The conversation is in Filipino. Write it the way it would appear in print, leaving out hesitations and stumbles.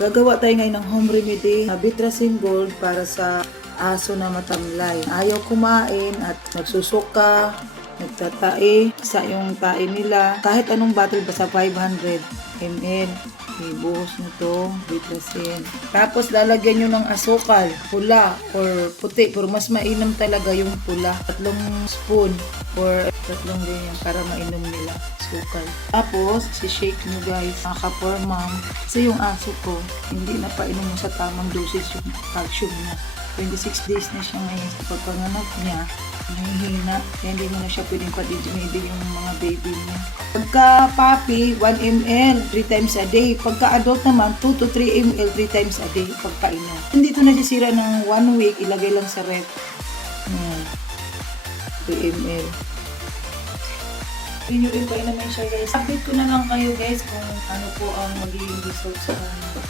Gagawa tayo ngayon ng home remedy na Bitrasin Gold para sa aso na matamlay. Ayaw kumain at nagsusuka, nagtatae, sa yung tae nila. Kahit anong bottle basta 500 ml. Ibuhos nyo to, Bitrasin. Tapos lalagyan nyo ng asukal, pula or puti. Pero mas mainam talaga yung pula. 3 spoon or 3 ganyan para mainom nila. Asukal. Tapos, si-shake nyo guys. Nakaka-for mom. Kasi yung aso ko, hindi na painom mo sa tamang dosage yung calcium niya. 26 days na siya ngayon sa pagpanganak niya. Nahihina. Kaya hindi mo na siya pwedeng patidimidi yung mga baby niya. Pagka puppy, 1 ml 3 times a day. Pagka adult naman, 2 to 3 ml 3 times a day pagpainom. Hindi ito nasisira ng 1 week. Ilagay lang sa ref. 3 ml. Inuin pa naman siya guys. Update ko na lang kayo guys kung ano po ang magiging result sa kanya.